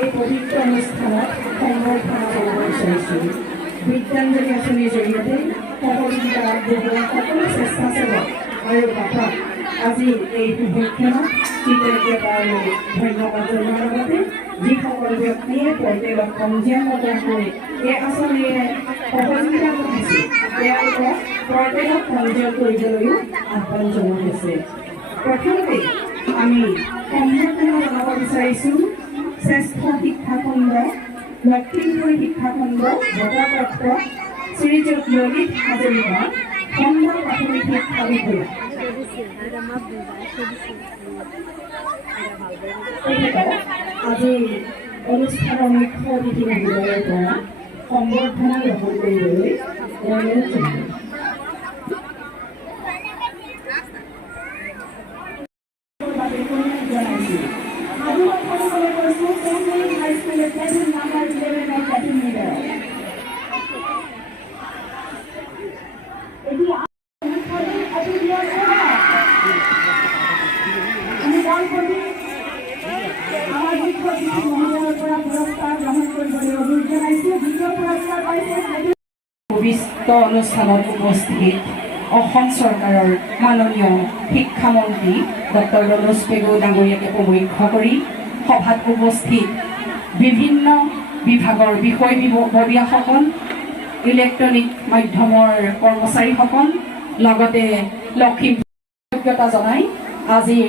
এই পবিত্ৰ অনুষ্ঠানত সংবৰ্ধনা জনাব বিচাৰিছোঁ। বিদ্যাঞ্জলি আঁচনিৰ জৰিয়তে সহযোগিতা আগবঢ়োৱা সকলো স্বেচ্ছাসেৱক আৰু বাপাক আজি এই শুভক্ষণত কৃতজ্ঞতালৈ ধন্যবাদ জনোৱাৰ লগতে যিসকল ব্যক্তিয়ে পৰ্টেলত পঞ্জীয়নবদ্ধ হৈ এই আঁচনিৰে সহযোগিতা কৰিছে তেওঁলোকক পৰ্টেলত পঞ্জীয়ন কৰিবলৈও আহ্বান জনোৱা হৈছে। প্ৰথমতে আমি সম্বৰ্ধনা জনাব বিচাৰিছোঁ শ্ৰেষ্ঠ শিক্ষাখণ্ড লখিমপুৰ শিক্ষাখণ্ড বঁটাপ্ৰাপ্ত শ্ৰীযুত ললিত হাজৰিকা খণ্ড প্ৰাথমিক শিক্ষা বিষয়া আজি অনুষ্ঠানৰ মুখ্য অতিথি মহোদয়ৰ পৰা সম্বৰ্ধনা গ্ৰহণ কৰিবলৈ অনুৰোধ জনাইছোঁ। ভৱিষ্যত অনুষ্ঠানত উপস্থিত অসম চৰকাৰৰ মাননীয় শিক্ষামন্ত্ৰী ডক্টৰ ৰনোজ পেগু ডাঙৰীয়াকে প্ৰমুখ্য কৰি সভাত উপস্থিত বিভিন্ন বিভাগৰ বিষয়ববীয়াসকল, ইলেক্ট্ৰনিক মাধ্যমৰ কৰ্মচাৰীসকল, লগতে লখিমপুৰ কৃতজ্ঞতা জনাই আজিৰ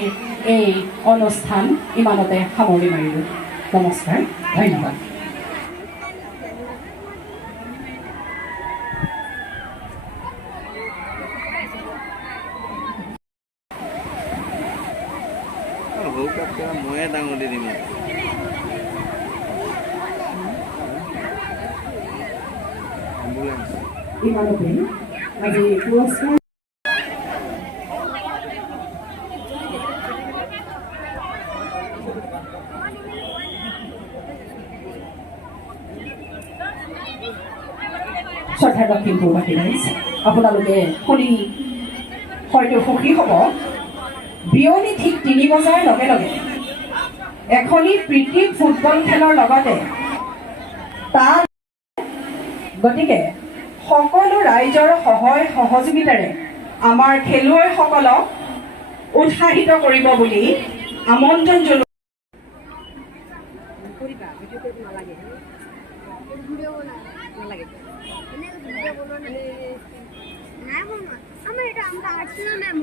এই অনুষ্ঠান ইমানতে সামৰি মাৰিলোঁ। নমস্কাৰ, ধন্যবাদ। ময়ে ডাঙৰ দি দিম ইমানতে আজি পুৰস্কাৰ শ্ৰদ্ধা লখিমপুৰবাসী ৰাইজ, আপোনালোকে শুনি হয়তো সুখী হ'ব। বিয়লি ঠিক 3 বজাৰ লগে লগে এখনি প্ৰীতি ফুটবল খেলৰ লগতে তাত গতিকে সকলো ৰাইজৰ সহায় সহযোগিতাৰে আমাৰ খেলুৱৈসকলক উৎসাহিত কৰিব বুলি আমন্ত্ৰণ জনাইছোঁ। আমৰা এটা আমৰা আৰ্টস না ম্যাম